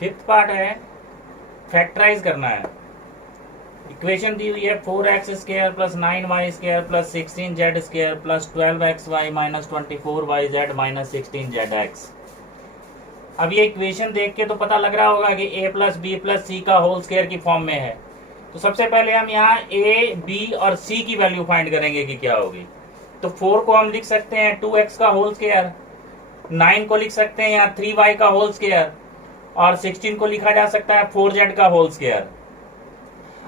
Fifth part है factorise करना है। इक्वेशन दी हुई है 4x² plus 9y² plus 16z² plus 12xy minus 24yz minus 16zx। अब ये इक्वेशन देख के तो पता लग रहा होगा कि a प्लस बी प्लस सी का होल स्क्वायर की फॉर्म में है। तो सबसे पहले हम यहाँ a, b और c की वैल्यू फाइंड करेंगे कि क्या होगी। तो 4 को हम लिख सकते हैं 2x का होल स्क्वायर, 9 को लिख सकते हैं यहाँ 3y का होल स्क्वायर और 16 को लिखा जा सकता है 4z का होल स्क्वायर।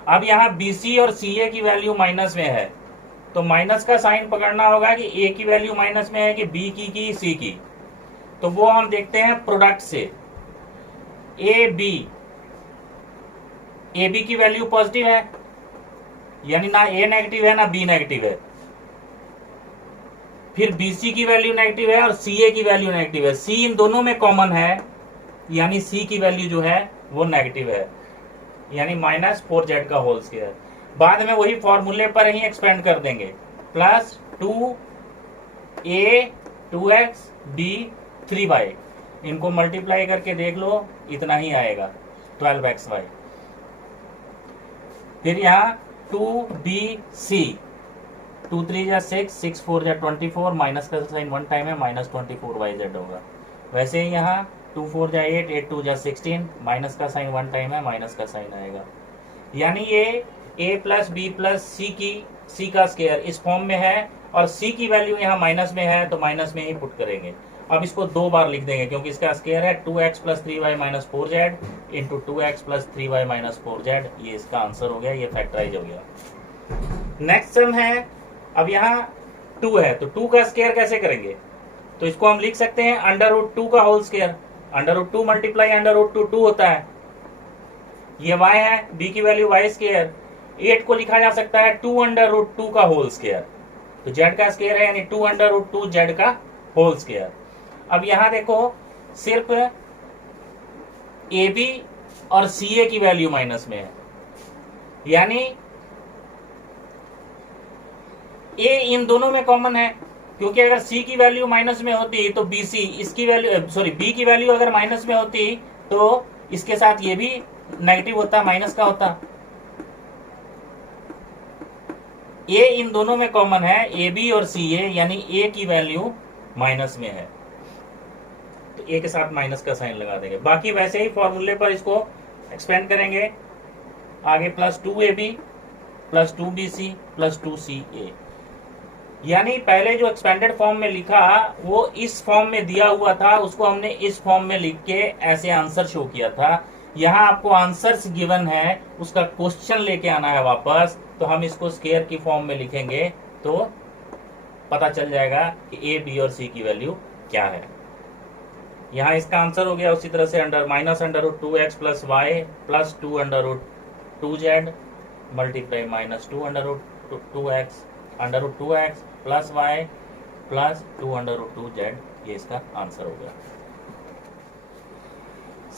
अब यहाँ BC और CA की वैल्यू माइनस में है तो माइनस का साइन पकड़ना होगा कि A की वैल्यू माइनस में है कि B की C की। तो वो हम देखते हैं प्रोडक्ट से। AB की वैल्यू पॉजिटिव है, यानी ना A नेगेटिव है ना B नेगेटिव है। फिर BC की वैल्यू नेगेटिव है और CA की वैल्यू नेगेटिव है। C इन दोनों में कॉमन है, यानी C की वैल्यू जो है वो नेगेटिव है, यानी माइनस 4z का होल स्क्वायर। बाद में वही फॉर्मूले पर ही एक्सपेंड कर देंगे, plus 2a 2x b 3y। इनको मल्टीप्लाई करके देख लो, इतना ही आएगा 12xy। फिर यहाँ 2bc 2 3 जा 6 6 4 जा 24, माइनस का साइन वन टाइम है, माइनस 24yz होगा। वैसे ही यहाँ 2 4 जा 8 8 2 जा 16, माइनस का साइन वन टाइम है, माइनस का साइन आएगा। यानी ये a प्लस बी प्लस सी का स्क्वायर इस फॉर्म में है और c की वैल्यू यहाँ माइनस में है तो माइनस में ही पुट करेंगे। अब इसको दो बार लिख देंगे क्योंकि इसका स्क्वायर है 2x plus 3y minus 4z into 2x plus 3y minus 4z। ये इसका आंसर हो गया, ये फैक्टराइज हो गया। नेक्स्ट सम है, अब यहाँ 2 है तो 2 का स्क्वायर कैसे करेंगे। तो इसको हम लिख सकते हैं √2 का होल स्क्वायर। √2 मल्टीप्लाई √2 2 होता है। ये y है, b की वैल्यू y स्क्वायर। 8 को लिखा जा सकता है 2 √2 का होल स्क्वायर। तो z का स्क्वायर है यानी 2 √2 z का होल स्क्वायर। अब यहां देखो सिर्फ AB और CA की वैल्यू माइनस में है, यानी A इन दोनों में कॉमन है, क्योंकि अगर C की वैल्यू माइनस में होती तो BC इसकी वैल्यू B की वैल्यू अगर माइनस में होती तो इसके साथ ये भी नेगेटिव होता, माइनस का होता। A इन दोनों में कॉमन है, AB और CA, यानी A की वैल्यू माइनस में है तो A के साथ माइनस का साइन लगा देंगे। बाकी वैसे ही फॉर्मूले पर इसको एक्सपेंड करेंगे आगे, plus 2AB plus 2BC plus 2CA। यानी पहले जो एक्सपेंडेड फॉर्म में लिखा वो इस फॉर्म में दिया हुआ था, उसको हमने इस फॉर्म में लिख के ऐसे आंसर शो किया था। यहाँ आपको आंसर्स गिवन है, उसका क्वेश्चन लेके आना है वापस, तो हम इसको स्क्वायर की फॉर्म में लिखेंगे तो पता चल जाएगा कि A, B और C की वैल्यू क्या है। यहाँ इसका आंसर हो गया उसी तरह से minus √2x plus y plus 2 √2z multiply minus 2 √2x √2x plus y plus 2 √2z। ये इसका आंसर हो गया।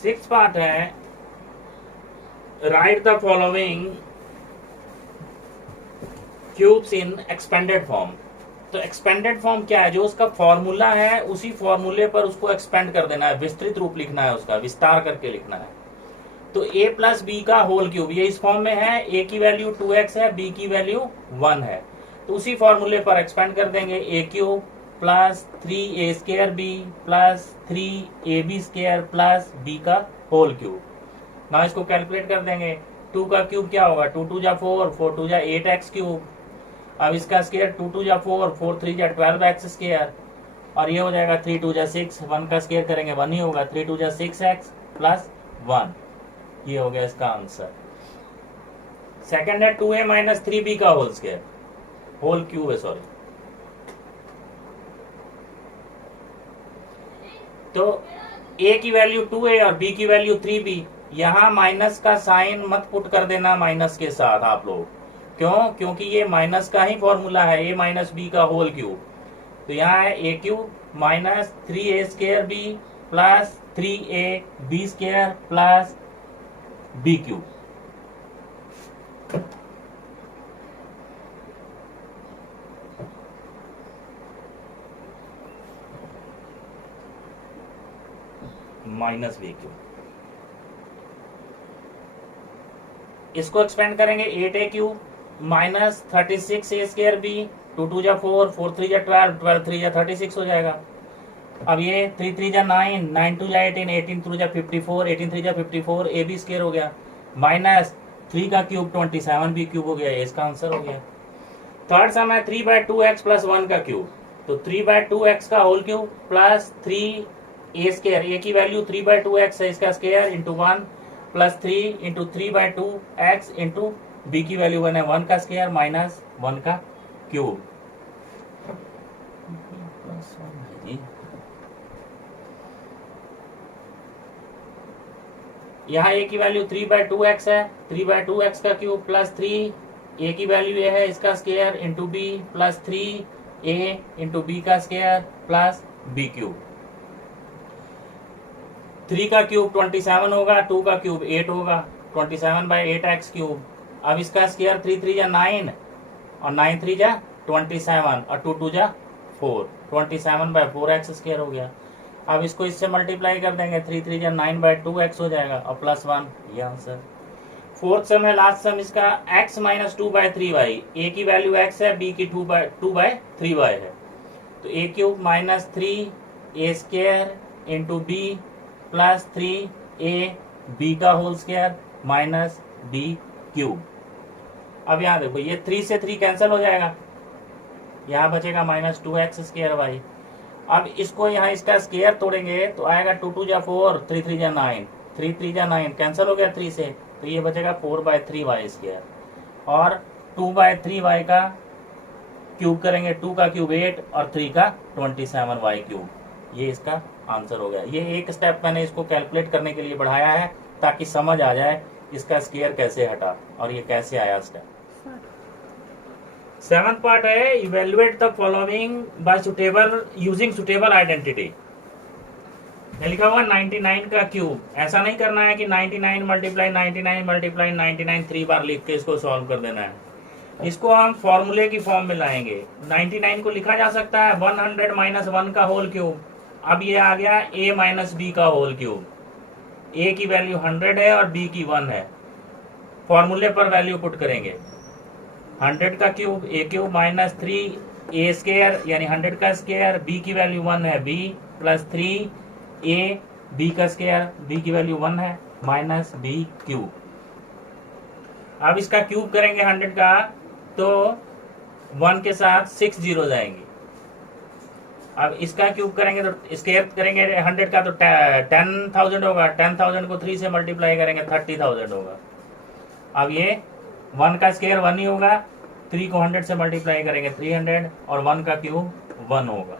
6th पार्ट है, right the following cubes in expanded form. तो एक्सपेंडेड फॉर्म क्या है, जो उसका फॉर्मूला है उसी फॉर्मूले पर उसको एक्सपेंड कर देना है, विस्तृत रूप लिखना है, उसका विस्तार करके लिखना है। तो a प्लस बी का होल क्यूब ये इस फॉर्म में है, a की वैल्यू 2x है, b की वैल्यू 1 है, तो उसी फॉर्मूले पर एक्सपेंड कर देंगे। a cube plus 3a² b plus 3ab² plus b का होल क्यूब। ना इसको कैलकुलेट कर देंगे। 2 का क्यूब क्या होगा, 2 2 जा 4 4 2 जा 8x क्यूब। अब इसका स्क्वायर 2 2 जा 4 4 3 जा 12x स्क्वायर, और ये हो जाएगा 3 2 जा 6, 1 का स्क्वायर करेंगे 1 ही होगा, 3 2 जा 6x प्लस 1। ये हो गया इसका आंसर। सेकंड है 2a माइनस 3b का होल स्क्वायर, होल क्यूब है सॉरी। तो a की वैल्यू 2a और b की वैल्यू 3b। यहां माइनस का साइन मत पुट कर देना माइनस के साथ आप लोग, क्यों, क्योंकि ये माइनस का ही फॉर्मूला है, a माइनस b का होल क्यूब। तो यहाँ है a cube minus 3a² b plus 3ab² plus b cube. Minus b cube. इसको एक्सपेंड करेंगे 8a cube minus 36a² b, 2 2 जा 4, 4 3 जा 12, 12 3 जा 36 हो जाएगा। अब ये 3 3 जा 9, 9 2 जा 18, 18 2 जा 54, 18 3 जा 54, ए बी स्क्वायर हो गया माइनस 3 का क्यूब 27 बी क्यूब हो गया। इसका आंसर हो गया। थर्ड सम है 3/2x प्लस 1 का क्यूब। तो 3/2x का whole cube plus 3a square, A की वैल्यू 3/2x है, इसका square into 1 plus 3 into 3/2x into B की वैल्यू 1 है, 1 का स्क्वायर माइनस 1 का क्यूब। यहाँ a की वैल्यू 3/2x है, 3/2x का क्यूब प्लस 3, a की वैल्यू ये है, इसका square into B plus 3a into B का स्क्वायर प्लस बी क्यूब। 3 का क्यूब 27 होगा, 2 का क्यूब 8 होगा, 27/8x क्यूब। अब इसका स्क्वायर 3 3 जा 9 और 9 3 जा 27 और 2 2 जा 4, 27/4x स्क्वायर हो गया। अब इसको इससे मल्टीप्लाई कर देंगे, 3 3 जा 9/2x हो जाएगा और प्लस 1, ये आंसर। फोर्थ सम है, लास्ट सम इसका x माइनस 2/3y। a की वैल्यू x है, b की 2/3y है। तो a cube minus 3a square into B plus 3a b का whole square minus b cube. अब यहाँ देखो ये 3 से 3 कैंसिल हो जाएगा, यहाँ बचेगा माइनस 2x स्क्वायर वाई। अब इसको यहाँ इसका स्क्वायर तोड़ेंगे तो आएगा 2 2 जा 4, 3 3 जा 9, 3 3 जा 9 कैंसिल हो गया 3 से, तो ये बचेगा 4/3y स्क्वायर। और 2/3y का क्यूब करेंगे, 2 का क्यूब 8 और 3 का 27y क्यूब। ये इसका आंसर हो गया। ये एक स्टेप मैंने इसको कैलकुलेट करने के लिए बढ़ाया है ताकि समझ आ जाए इसका स्क्वायर कैसे हटा और ये कैसे आया स्टेप। 7th पार्ट है, evaluate the following bye suitable using suitable identity. लिखा हुआ 99 का क्यूब। ऐसा नहीं करना है कि 99 मल्टीप्लाई 99 मल्टीप्लाई 99 3 बार लिख के इसको सॉल्व कर देना है। इसको हम फॉर्मूले की फॉर्म में लाएंगे। 99 को लिखा जा सकता है 100 माइनस 1 का होल क्यूब। अब ये आ गया a माइनस बी का होल क्यूब। a की वैल्यू 100 है और b की 1 है। फॉर्मूले पर वैल्यू पुट करेंगे, 100 का cube a cube minus 3a square यानी 100 का स्क्वायर, b की वैल्यू 1 है, b प्लस 3a b का स्क्वायर, b की वैल्यू 1 है माइनस b क्यूब। अब इसका क्यूब करेंगे 100 का तो 1 के साथ 6 जीरो जाएंगे। अब इसका क्यूब करेंगे तो स्क्वायर करेंगे 100 का तो 10,000 होगा, 10,000 को 3 से मल्टीप्लाई करेंगे 30,000 होगा। अब ये 1 का स्क्वायर 1 ही होगा, 3 को 100 से मल्टीप्लाई करेंगे 300 और 1 का क्यूब 1 होगा।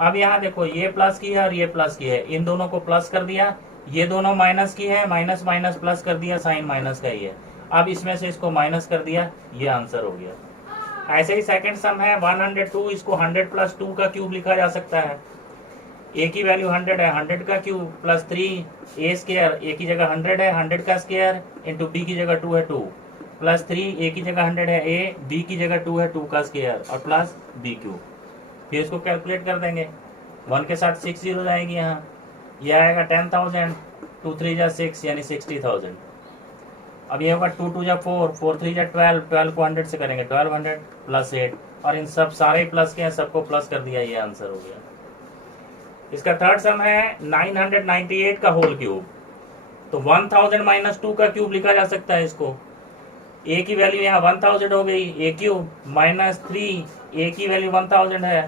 अब यहाँ देखो ये प्लस की है और ये प्लस की है, इन दोनों को प्लस कर दिया, ये दोनों माइनस की है, माइनस माइनस प्लस कर दिया, साइन माइनस का ही है। अब इसमें से इसको माइनस कर दिया, ये आंसर हो गया। ऐसे ही सेकंड सम है 102, इसको 100 प्लस 2 का क्यूब लिखा जा सकता है। a की वैल्यू 100 है, 100 का cube plus 3a square, a की जगह 100 है, 100 का स्क्वायर इंटू b की जगह 2 है 2 प्लस 3a की जगह 100 है a, b की जगह 2 है 2 का स्क्वायर और प्लस b क्यूब। फिर इसको कैलकुलेट कर देंगे, 1 के साथ 6 जीरो जाएगी यहाँ, यह आएगा 10,000, 2 3 जा 6 यानी 60,000। अब ये होगा 2 2 जा 4, 4 3 जा 12, 12 को 100 से करेंगे 1200 प्लस 8 और इन सब सारे प्लस के हैं, सबको प्लस कर दिया, ये आंसर हो गया। इसका थर्ड सम है 998 का होल क्यूब। तो 1000 माइनस 2 का क्यूब लिखा जा सकता है इसको। a की वैल्यू यहाँ 1000 हो गई, a क्यूब माइनस 3, a की वैल्यू 1000 है,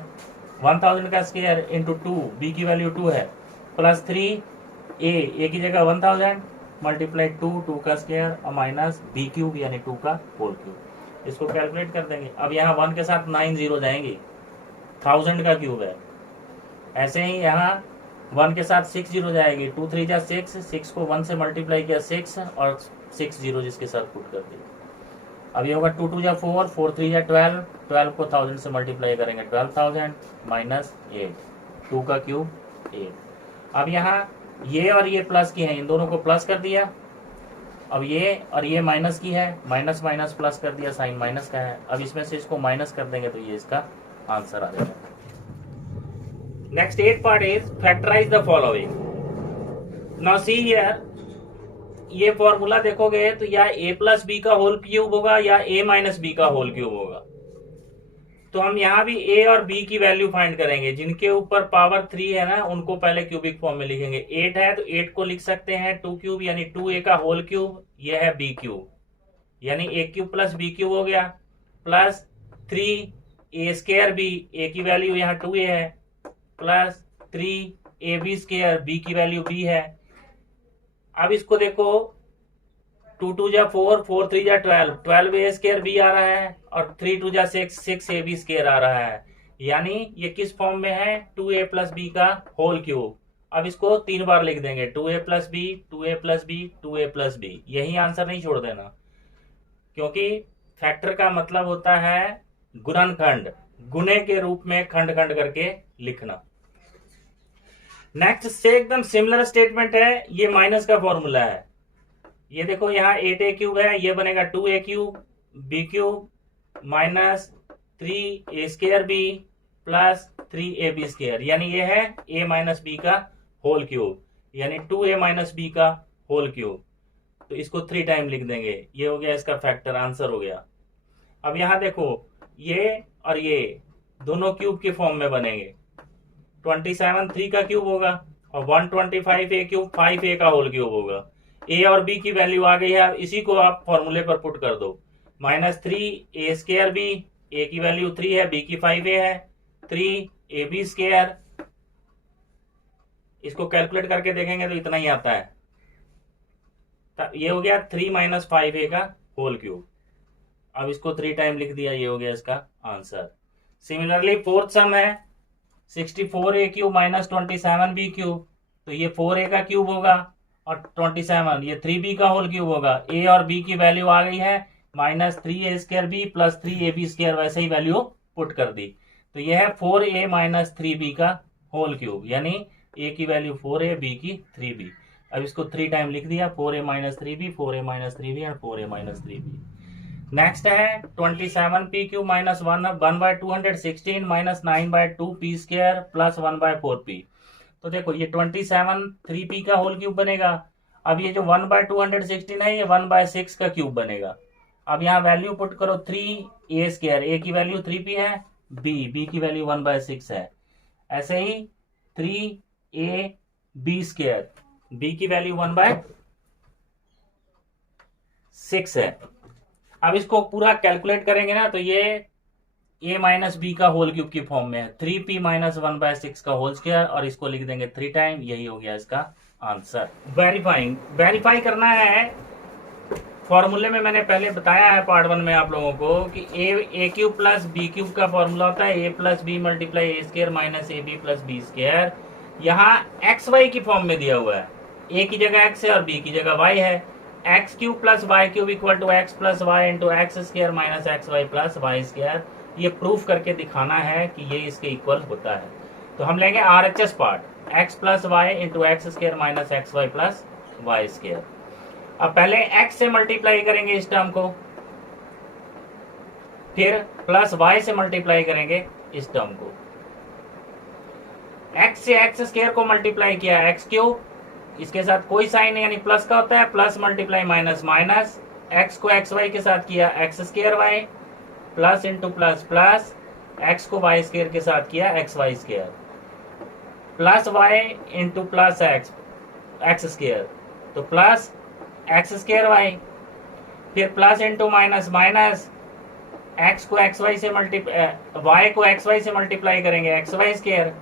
1000 का स्क्वायर इंटू 2, b की वैल्यू 2 है प्लस 3a की जगह 1000 मल्टीप्लाई 2 का स्क्वायर और माइनस b क्यूब यानी 2 का होल क्यूब। इसको कैलकुलेट कर देंगे। अब यहाँ 1 के साथ 9 जीरो जाएंगी, 1000 का क्यूब है। ऐसे ही यहाँ 1 के साथ 6 जीरो जाएगी, 2 3 जा 6, 6 को 1 से मल्टीप्लाई किया 6 और 6 जीरो जिसके साथ पुट कर दिया। अब ये होगा 2 2 जा 4, 4 3 जा 12, 12 को 1000 से मल्टीप्लाई करेंगे 12,000 माइनस 8, 2 का क्यूब 8। अब यहाँ ये और ये प्लस की है, इन दोनों को प्लस कर दिया। अब ये और ये माइनस की है, माइनस माइनस प्लस कर दिया, साइन माइनस का है। अब इसमें से इसको माइनस कर देंगे तो ये इसका आंसर आ जाएगा। Next 8th part is factorize the following. Now see here, ये फॉर्मूला देखोगे तो या ए प्लस बी का होल क्यूब होगा या ए माइनस बी का होल क्यूब होगा। तो हम यहाँ भी ए और बी की वैल्यू फाइंड करेंगे। जिनके ऊपर पावर 3 है ना उनको पहले क्यूबिक फॉर्म में लिखेंगे। 8 है तो 8 को लिख सकते हैं 2 क्यूब यानी 2a का होल क्यूब, यह है b क्यूब यानी a cube plus b cube हो गया, plus 3a square b, a की वैल्यू यहाँ 2a है, प्लस 3ab स्क्वायर, b की वैल्यू b है। अब इसको देखो 2 2 जा 4, 4 3 जा 12, 12a स्क्वायर b आ रहा है और 3 2 जा 6, 6ab स्क्वायर आ रहा है। यानी ये किस फॉर्म में है, 2a प्लस b का होल क्यूब। अब इसको 3 बार लिख देंगे, 2a plus b, 2a plus b, 2a plus b। यही आंसर नहीं छोड़ देना, क्योंकि फैक्टर का मतलब होता है गुणनखंड, गुणे के रूप में खंड खंड करके लिखना। नेक्स्ट से एकदम सिमिलर स्टेटमेंट है, ये माइनस का फॉर्मूला है। ये देखो यहाँ 8a क्यूब है, ये बनेगा 2a cube b cube minus 3a square b plus 3ab square, यानी ये है a माइनस b का होल क्यूब, यानी 2a माइनस b का होल क्यूब। तो इसको 3 टाइम लिख देंगे, ये हो गया इसका फैक्टर, आंसर हो गया। अब यहाँ देखो ये और ये दोनों क्यूब के फॉर्म में बनेंगे। 27 3 का क्यूब होगा और 125a क्यूब 5a का होल क्यूब होगा। a और b की वैल्यू आ गई है, इसी को आप फॉर्मूले पर पुट कर दो। Minus 3a square b, a की वैल्यू 3 है, b की 5a है, 3ab स्क्वायर। इसको कैलकुलेट करके देखेंगे तो इतना ही आता है। ये हो गया 3 माइनस 5a का होल क्यूब। अब इसको 3 टाइम लिख दिया, ये हो गया इसका आंसर। सिमिलरली फोर्थ सम है 64a cube minus 27b cube, तो ये 4a का क्यूब होगा और 27 ये 3b का होल क्यूब होगा। a और b की वैल्यू आ गई है minus 3a square b plus 3ab square, वैसे ही वैल्यू पुट कर दी। तो यह है 4a माइनस 3b का होल क्यूब, यानी a की वैल्यू 4a, b की 3b। अब इसको 3 टाइम लिख दिया, 4a minus 3b, 4a minus 3b and 4a minus 3b। Next है 27p cube minus 1/216 minus 9/2p square plus 1/4p। तो देखो ये 27 3p का होल क्यूब बनेगा। अब ये जो 1/216 है ये 1/6 का क्यूब बनेगा। अब यहाँ वैल्यू पुट करो 3a स्क्वायर, a की वैल्यू 3p है, b की वैल्यू 1/6 है। ऐसे ही 3ab स्क्वायर, b की वैल्यू 1/6 है। अब इसको पूरा कैलकुलेट करेंगे ना तो ये a माइनस बी का होल क्यूब की फॉर्म में है, 3p माइनस 1/6 का होल स्क्वायर, और इसको लिख देंगे 3 टाइम, यही हो गया इसका आंसर। वेरीफाई करना है। फॉर्मूले में मैंने पहले बताया है पार्ट 1 में आप लोगों को कि A cube plus B cube का फॉर्मूला होता है a plus B multiply A square minus A B plus B square. यहाँ एक्स वाई की फॉर्म में दिया हुआ है, a की जगह x है और b की जगह y है। X cube plus Y cube equal to X plus Y into X square minus X Y plus Y square. ये प्रूफ करके दिखाना है कि ये इसके इक्वल होता है। तो हम लेंगे RHS part, x plus Y into X square minus X Y plus Y square. अब पहले x से मल्टीप्लाई करेंगे इस टर्म को, फिर प्लस y से मल्टीप्लाई करेंगे इस टर्म को। x से एक्स स्क्वायर को मल्टीप्लाई किया एक्स क्यूब, इसके साथ कोई साइन यानी प्लस का होता है, plus multiply minus minus, x को एक्स वाई के साथ किया X square Y plus into plus plus, x को वाई स्क्वायर के साथ किया X Y square plus Y into plus X square, तो प्लस एक्स स्क्वायर वाई, फिर plus into minus minus, x को एक्स वाई से y को X Y से मल्टीप्लाई करेंगे एक्स वाई स्क्वायर,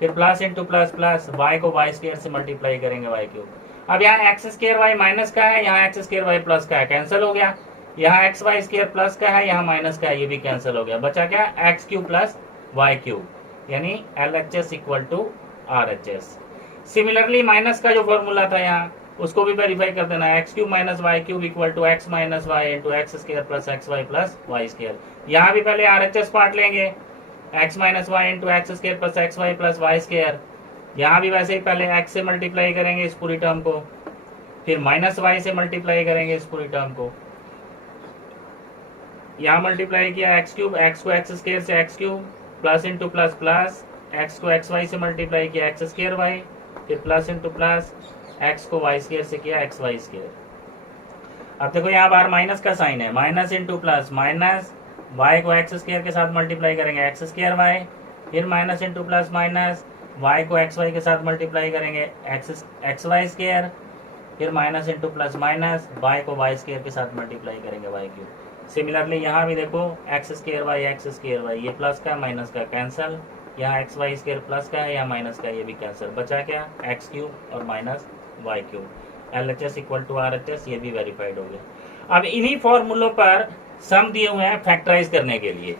फिर plus into plus plus, y को Y square से मल्टीप्लाई करेंगे वाई क्यूब। अब यहाँ एक्स स्क्वायर वाई माइनस का है, यहाँ एक्स स्क्वायर वाई प्लस का है, कैंसिल हो गया। यहाँ एक्स वाई स्क्वायर प्लस का है, यहाँ माइनस का है, ये भी कैंसिल हो गया। बचा क्या, X cube plus Y cube, यानी LHS equal to RHS। Similarly minus का जो फॉर्मूला था यहाँ उसको भी वेरीफाई कर देना, X cube minus Y cube equal to X minus Y into X square plus X Y plus Y square. यहाँ भी पहले RHS पार्ट लेंगे, X minus Y into X square plus X Y plus Y square. यहाँ भी वैसे ही पहले x से multiply करेंगे इस पूरी टर्म को, फिर माइनस वाई से मल्टीप्लाई करेंगे इस पूरी टर्म को। यहाँ मल्टीप्लाई किया एक्स क्यूब, एक्स को एक्स स्क्वायर से X cube plus into plus plus, X को एक्स वाई से मल्टीप्लाई किया एक्स स्क्वायर वाई, फिर प्लस इंटू प्लस, एक्स को वाई स्क्वायर से किया एक्स वाई स्क्वायर। अब देखो यहाँ बार माइनस का साइन है, minus into plus, minus Y को एक्स स्क्वायर के साथ मल्टीप्लाई करेंगे एक्स स्क्वायर वाई, फिर minus into plus minus Y को एक्स वाई के साथ मल्टीप्लाई करेंगे एक्स वाई स्क्वायर, फिर minus into plus minus Y को वाई स्क्वायर के साथ मल्टीप्लाई करेंगे वाई क्यूब। सिमिलरली यहाँ भी देखो एक्स स्क्वायर वाई, ये प्लस का माइनस का कैंसल, यहाँ एक्स वाई स्क्वायर प्लस का है, यहाँ माइनस का, ये भी कैंसिल, बचा क्या एक्स क्यूब और minus Y cube. LHS equal to RHS, ये भी वेरीफाइड हो गया। अब इन्हीं फॉर्मूलों पर सम दिए हुए हैं फैक्टराइज करने के लिए।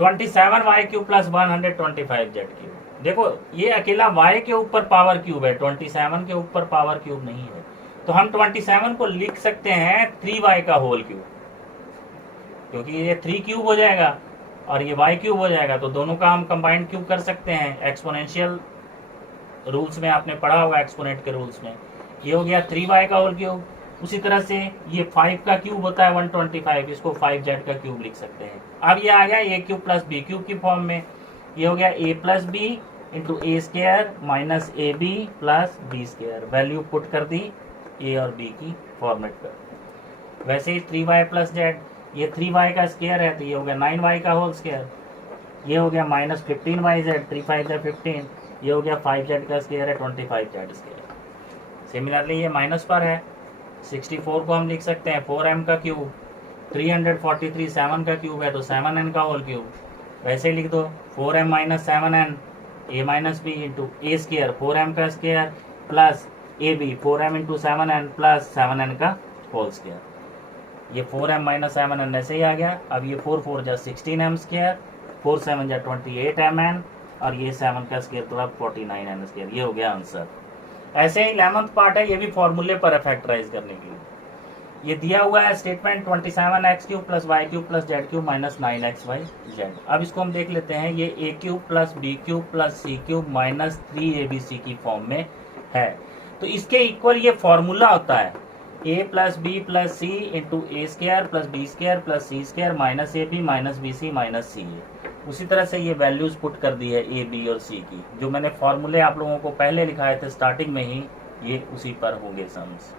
27y cube plus 125z cube. देखो ये अकेला y के ऊपर पावर क्यूब है, 27 के ऊपर पावर क्यूब नहीं है, तो हम 27 को लिख सकते हैं 3y का होल क्यूब, क्योंकि ये 3 क्यूब हो जाएगा और ये y क्यूब हो जाएगा, तो दोनों का हम कंबाइंड क्यूब कर सकते हैं। एक्सपोनेंशियल रूल्स में आपने पढ़ा होगा, एक्सपोनेंट के रूल्स में। ये हो गया 3y का होल क्यूब। उसी तरह से ये 5 का क्यूब होता है 125, इसको 5z का क्यूब लिख सकते हैं। अब ये आ गया a cube plus b cube की फॉर्म में, ये हो गया a plus B into A square minus A B plus B square. Value put कर दी a और b की फॉर्मेट पर। वैसे ही 3y प्लस जेड, ये 3y का स्क्वायर है तो ये हो गया 9y का होल स्क्वायर, ये हो गया माइनस 15yz, 3 5 15, ये हो गया 5z का स्क्वायर है 25z स्क्वायर। सिमिलरली ये माइनस पर है, 64 को हम लिख सकते हैं 4m का क्यूब, 343 7 का क्यूब है तो 7n का होल क्यूब। वैसे लिख दो 4m minus 7n a minus B into A square, 4m का square plus A B 4m into 7n plus 7n का होल स्क्वायर। ये 4m माइनस 7n ऐसे ही आ गया। अब ये 4 4 जा 16m स्क्वायर, 4 7 जा 28mn और ये 7 का स्क्वायर तो अब 49n स्क्वायर। ये हो गया आंसर। ऐसे ही 11th पार्ट है, ये भी फॉर्मूले पर फैक्टराइज करने के लिए। ये दिया हुआ है statement 27x cube plus Y cube plus Z cube minus 9xyz। अब इसको हम देख लेते हैं। ये a cube plus B cube plus C cube minus 3abc की फॉर्म में है, तो इसके इक्वल ये फॉर्मूला होता है a plus B plus C into A square plus B square plus C square minus A B minus B C minus C A. उसी तरह से ये वैल्यूज पुट कर दी है ए बी और सी की, जो मैंने फॉर्मूले आप लोगों को पहले लिखाए थे स्टार्टिंग में ही, ये उसी पर होंगे सम्स।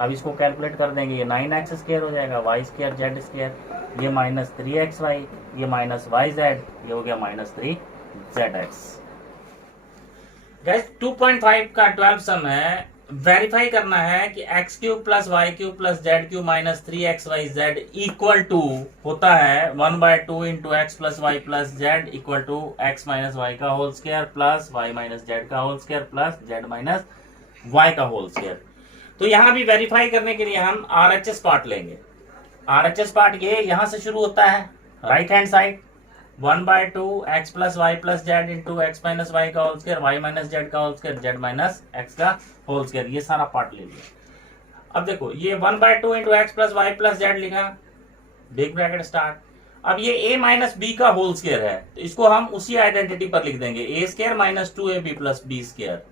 अब इसको कैलकुलेट कर देंगे, ये 9x स्क्वायर हो जाएगा, वाई स्क्वायर जेड स्क्वायर, ये माइनस 3xy, ये माइनस yz, ये हो गया माइनस 3zx। गाइस 2.5 का 12 सम है। वेरीफाई करना है कि x cube plus Y cube plus Z cube minus 3xyz equal to होता है 1/2 into x plus Y plus Z equal to X minus Y का whole square plus Y minus Z का whole square plus Z minus Y का whole square. तो यहाँ भी verify करने के लिए हम RHS पार्ट लेंगे। RHS पार्ट ये यहाँ से शुरू होता है, right hand side 1/2 x plus Y plus Z into x minus Y का whole square, y minus Z का whole square, z minus x का होल स्क्वायर। ये सारा पार्ट ले लिया। अब देखो ये 1/2 into x plus Y plus z लिखा, बिग ब्रैकेट स्टार्ट। अब ये a माइनस बी का होल स्क्वायर है, तो इसको हम उसी आइडेंटिटी पर लिख देंगे, a square minus 2ab plus B square.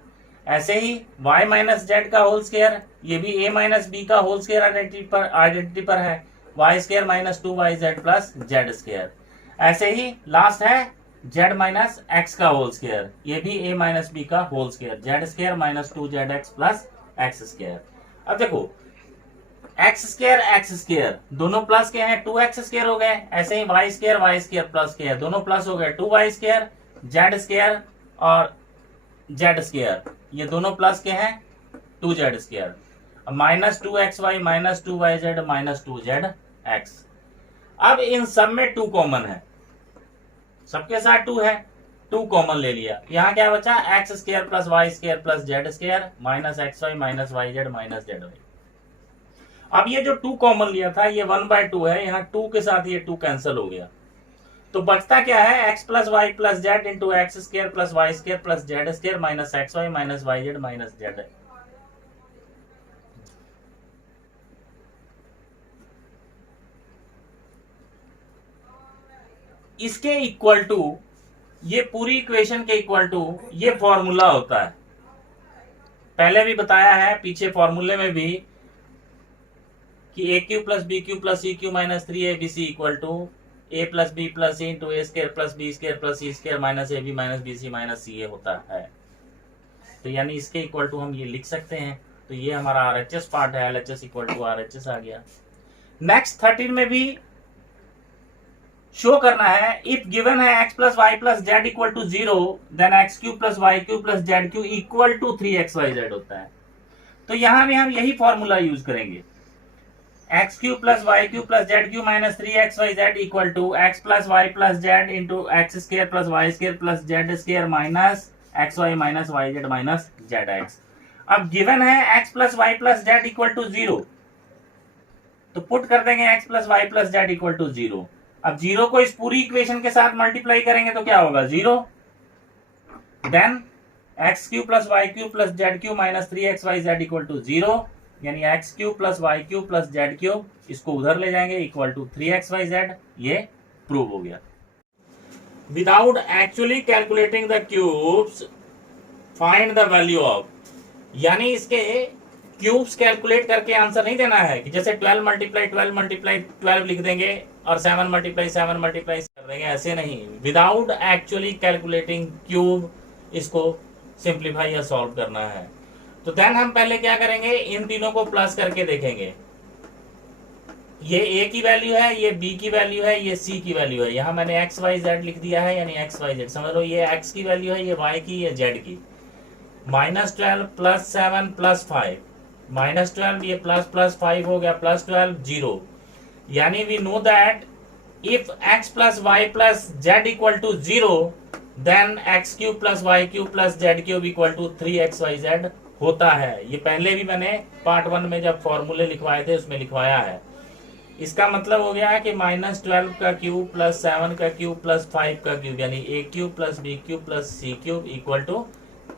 ऐसे ही y माइनस जेड का होल स्क्वायर, ये भी a माइनस बी का होल स्क्वायर आइडेंटिटी पर है, y square minus 2yz plus Z square. ऐसे ही लास्ट है z माइनस एक्स का होल स्क्वायर, ये भी a माइनस बी का whole square, Z square minus 2zx plus X square. अब देखो एक्स स्क्वायर दोनों प्लस के हैं, 2x स्क्वायर हो गए। ऐसे ही वाई स्क्वायर प्लस के हैं, दोनों प्लस हो गए, 2y स्क्वायर, जेड स्क्वायर और जेड स्क्वायर, ये दोनों प्लस के हैं, 2z square. Minus 2xy minus 2yz minus 2zx। अब इन सब में 2 कॉमन है, सबके साथ 2 है, 2 कॉमन ले लिया। यहाँ क्या बचा, X square plus Y square plus Z square minus xy minus yz minus zy। अब ये जो 2 कॉमन लिया था ये 1/2 है, यहाँ 2 के साथ ये 2 कैंसिल हो गया, तो बचता क्या है, X plus Y plus Z into X square plus Y square plus Z square minus xy minus yz minus z। इसके इक्वल टू, ये पूरी इक्वेशन के इक्वल टू ये फॉर्मूला होता है। पहले भी बताया है पीछे फॉर्मूले में भी कि a cube plus b cube plus c cube minus 3abc equal to a plus B plus C into A square plus B square plus C square minus A B minus B C minus C a होता है। तो यानी इसके equal to हम ये लिख सकते हैं। तो ये हमारा RHS पार्ट है, LHS इक्वल टू RHS आ गया। नेक्स्ट 13 में भी शो करना है, इफ गिवन है x plus Y plus Z equal to 0 then X cube plus Y cube plus Z cube equal to 3xyz होता है। तो यहां भी हम यही फॉर्मूला यूज करेंगे, X cube plus Y cube plus Z cube minus 3xyz equal to X plus Y plus Z into x square plus Y square plus Z square minus X Y minus Y Z minus Z X. अब given है x plus Y plus Z equal to 0, तो put कर देंगे x plus Y plus Z equal to 0। अब 0 को इस पूरी equation के साथ मल्टीप्लाई करेंगे तो क्या होगा 0, then X cube plus Y cube plus Z cube minus 3xyz equal to 0, यानी X cube plus Y cube plus Z cube, इसको उधर ले जाएंगे इक्वल टू 3xyz। ये प्रूव हो गया। Without actually calculating the cubes find the value of, यानी इसके क्यूब्स कैलकुलेट करके आंसर नहीं देना है कि जैसे 12 मल्टीप्लाई 12 मल्टीप्लाई 12 लिख देंगे और 7 मल्टीप्लाई 7 मल्टीप्लाई कर देंगे, ऐसे नहीं। विदाउट एक्चुअली कैलकुलेटिंग क्यूब इसको सिंप्लीफाई या सॉल्व करना है। तो देन हम पहले क्या करेंगे, इन तीनों को प्लस करके देखेंगे। ये a की वैल्यू है, ये b की वैल्यू है, ये c की वैल्यू है। यहाँ मैंने x y z लिख दिया है, यानी x y z समझ लो, ये x की वैल्यू है, ये y की, ये z की। -12 प्लस 7 प्लस 5, -12 ये प्लस प्लस 5 हो गया, प्लस 12 0, यानी we know that if x plus Y plus Z equal to 0 then x cube plus Y cube plus Z cube equal to 3xyz होता है। ये पहले भी मैंने पार्ट 1 में जब फॉर्मूले लिखवाए थे उसमें लिखवाया है। इसका मतलब हो गया कि -12 का क्यूब प्लस 7 का क्यूब प्लस 5 का क्यूब, यानी a cube plus b cube plus c cube equal to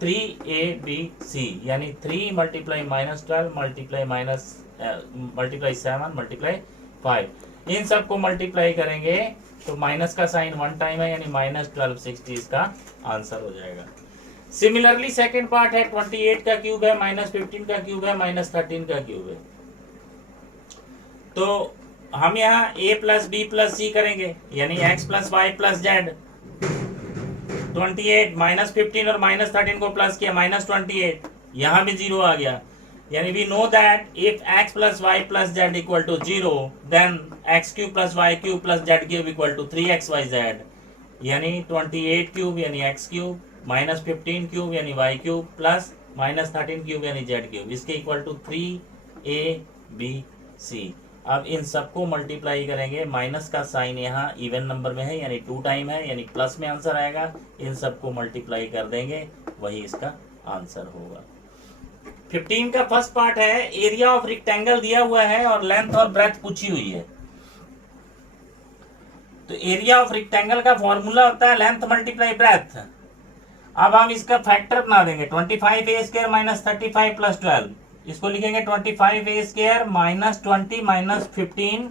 3abc, यानी 3 मल्टीप्लाई -12 मल्टीप्लाई 7 मल्टीप्लाई 5। इन सबको मल्टीप्लाई करेंगे तो माइनस का साइन 1 टाइम है, यानी -1260 इसका आंसर हो जाएगा। सिमिलरली सेकेंड पार्ट है, 28 का क्यूब है, -15 का क्यूब है, -13 का क्यूब है। तो हम यहाँ a plus B plus C करेंगे, यानी x plus Y plus Z. 28 -15 और -13 को प्लस किया, -28, यहाँ भी 0 आ गया। यानी we know that if x plus Y plus Z equal to 0 then x cube plus Y cube plus Z cube equal to 3xyz, यानी 28 क्यूब यानी x क्यूब, -15 क्यूब यानी y क्यूब प्लस -13 क्यूब यानी z cube, इसके equal to 3abc। अब इन सबको multiply करेंगे, minus का sign यहाँ इवन नंबर में है यानी 2 टाइम है, यानी प्लस में आंसर आएगा। इन सबको मल्टीप्लाई कर देंगे, वही इसका आंसर होगा। 15 का फर्स्ट पार्ट है, एरिया ऑफ रेक्टेंगल दिया हुआ है और लेंथ और ब्रेथ पूछी हुई है। तो एरिया ऑफ रेक्टेंगल का फॉर्मूला होता है लेंथ मल्टीप्लाई ब्रेथ। अब हम इसका फैक्टर बना देंगे, 25a² माइनस 35 प्लस 12, इसको लिखेंगे 25a² माइनस 20 माइनस 15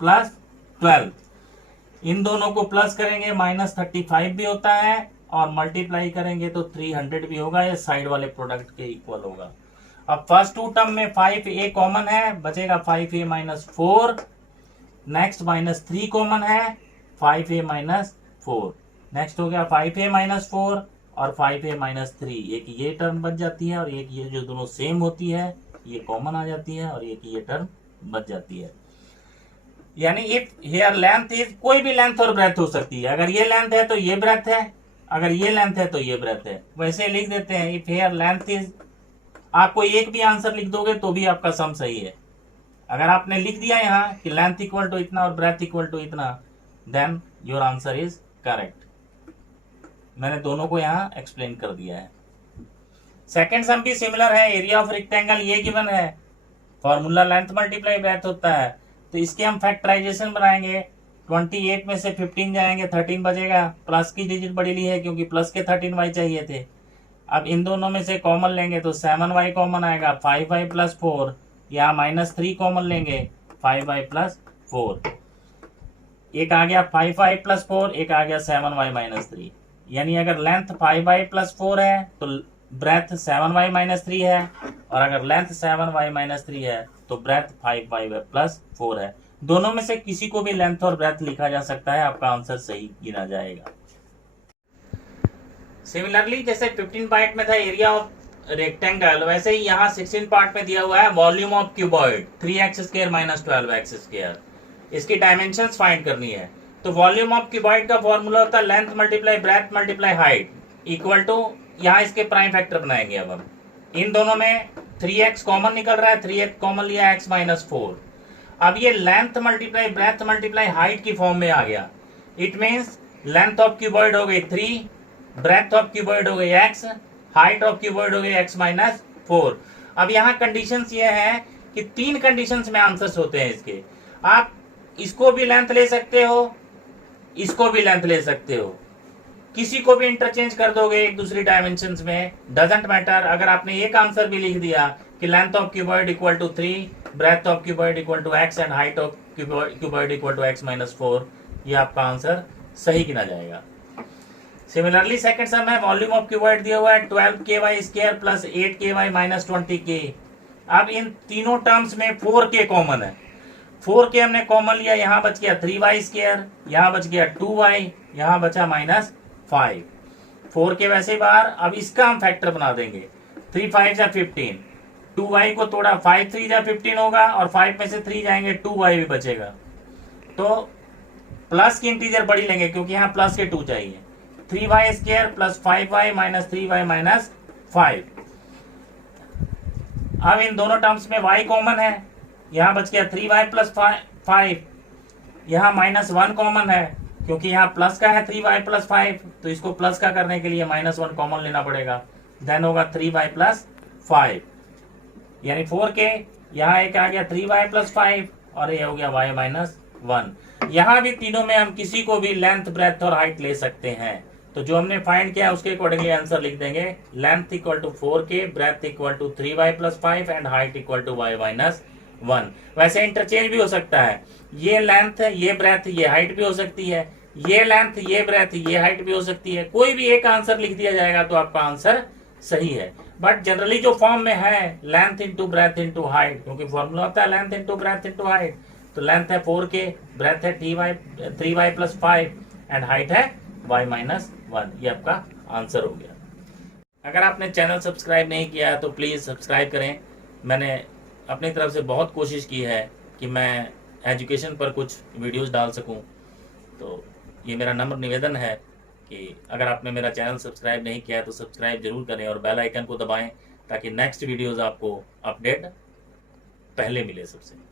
प्लस 12। इन दोनों को प्लस करेंगे, -35 भी होता है और मल्टीप्लाई करेंगे तो 300 भी होगा, ये साइड वाले प्रोडक्ट के इक्वल होगा। अब फर्स्ट 2 टर्म में 5a कॉमन है, बचेगा 5a माइनस 4। नेक्स्ट -3 कॉमन है, 5a माइनस 4। नेक्स्ट हो गया 5a माइनस 4 और 5a माइनस 3। एक ये टर्म बच जाती है और एक ये जो दोनों सेम होती है ये कॉमन आ जाती है और एक ये टर्म बच जाती है। यानी इफ हेयर लेंथ इज, कोई भी लेंथ और ब्रेथ हो सकती है। अगर ये लेंथ है तो ये ब्रेथ है, अगर ये लेंथ है तो ये ब्रेथ है। वैसे लिख देते हैं इफ हेयर लेंथ इज, आपको एक भी आंसर लिख दोगे तो भी आपका सम सही है। अगर आपने लिख दिया यहाँ कि लेंथ इक्वल टू इतना और ब्रेथ इक्वल टू इतना, then your answer is correct. मैंने दोनों को यहाँ एक्सप्लेन कर दिया है। सेकेंड सम भी सिमिलर है, एरिया ऑफ रेक्टेंगल ये गिवन है, फॉर्मूला लेंथ मल्टीप्लाई ब्रेथ होता है। तो इसके हम फैक्टराइजेशन बनाएंगे, 28 में से 15 जाएंगे, 13 बचेगा। प्लस की डिजिट बड़ी ली है क्योंकि प्लस के 13y चाहिए थे। अब इन दोनों में से कॉमन लेंगे तो 7y कॉमन आएगा, 5y प्लस 4। यहाँ -3 कॉमन लेंगे, 5y प्लस 4। एक आ गया 5y प्लस 4, एक आ गया 7y माइनस 3। यानी अगर लेंथ 5y प्लस 4 है तो ब्रेथ 7y माइनस 3 है, और अगर लेंथ 7y माइनस 3 है तो ब्रेथ 5y प्लस 4 है। दोनों में से किसी को भी लेंथ और ब्रेथ लिखा जा सकता है, आपका आंसर सही गिना जाएगा। सिमिलरली जैसे 15 पार्ट में था एरिया ऑफ रेक्टेंगल, वैसे ही यहाँ 16 पार्ट में दिया हुआ है volume of cuboid 3x² minus 12x²। इसकी डायमेंशंस फाइंड करनी है। तो वॉल्यूम ऑफ क्यूबॉइड का फॉर्मूला होता है length multiply breadth multiply height equal to, यहाँ इसके प्राइम फैक्टर बनाएंगे। अब हम इन दोनों में 3x कॉमन निकल रहा है, 3x कॉमन लिया x माइनस 4। अब ये length multiply breadth multiply height की फॉर्म में आ गया। It means length of cuboid हो गई 3, ब्रेथ ऑफ क्यूबॉइड हो गई x, हाइट ऑफ क्यूबॉइड हो गई x माइनस 4। अब यहाँ कंडीशंस ये है कि 3 कंडीशंस में आंसर्स होते हैं इसके। आप इसको भी लेंथ ले सकते हो, इसको भी लेंथ ले सकते हो, किसी को भी इंटरचेंज कर दोगे एक दूसरी डायमेंशंस में, डजंट मैटर। अगर आपने एक आंसर भी लिख दिया कि length of cuboid equal to 3, breadth of cuboid equal to x and height of cuboid equal to x minus 4, ये आपका आंसर सही गिना जाएगा। सिमिलरली सेकंड सम है, वॉल्यूम ऑफ क्यूबॉइड दिया हुआ है 12ky² plus 8ky minus 20k। अब इन तीनों टर्म्स में 4k कॉमन है। 4k हमने कॉमन लिया, यहाँ बच गया 3y², यहाँ बच गया 2y, यहाँ बचा माइनस 5। 4k वैसे ही बाहर। अब इसका हम फैक्टर बना देंगे, 3 5 जा 15, 2y को तोड़ा 5 3 जा 15 होगा, और 5 में से 3 जाएंगे 2y भी बचेगा। तो प्लस की इंटीजर बड़ी लेंगे क्योंकि यहाँ प्लस के 2 चाहिए। 3y² plus 5y minus 3y minus 5। अब इन दोनों टर्म्स में y कॉमन है, यहाँ बच गया 3y प्लस 5, यहाँ माइनस 1 कॉमन है क्योंकि यहाँ प्लस का है 3y प्लस 5, तो इसको प्लस का करने के लिए माइनस 1 कॉमन लेना पड़ेगा। देन होगा 3y प्लस 5, यानी 4k, यहाँ एक आ गया 3y प्लस 5 और ये हो गया y माइनस 1। यहाँ भी तीनों में हम किसी को भी लेंथ ब्रेथ और हाइट ले सकते हैं। तो जो हमने फाइंड किया उसके अकॉर्डिंगली आंसर लिख देंगे, length equal to 4k, breadth equal to 3y plus 5 and height equal to y minus 1। वैसे इंटरचेंज भी हो सकता है, ये लेंथ ये ब्रेथ ये हाइट भी हो सकती है, ये लेंथ ये ब्रेथ ये हाइट भी हो सकती है। कोई भी एक आंसर लिख दिया जाएगा तो आपका आंसर सही है। बट जनरली जो फॉर्म में है length into breadth into height, क्योंकि फॉर्मूला होता है length into breadth into height. तो लेंथ है 4k, ब्रेथ है 3y प्लस 5 एंड हाइट है y माइनस 1। ये आपका आंसर हो गया। अगर आपने चैनल सब्सक्राइब नहीं किया तो प्लीज़ सब्सक्राइब करें। मैंने अपनी तरफ से बहुत कोशिश की है कि मैं एजुकेशन पर कुछ वीडियोस डाल सकूं। तो ये मेरा नम्र निवेदन है कि अगर आपने मेरा चैनल सब्सक्राइब नहीं किया तो सब्सक्राइब जरूर करें और बेल आइकन को दबाएं ताकि नेक्स्ट वीडियोस आपको अपडेट पहले मिले सबसे।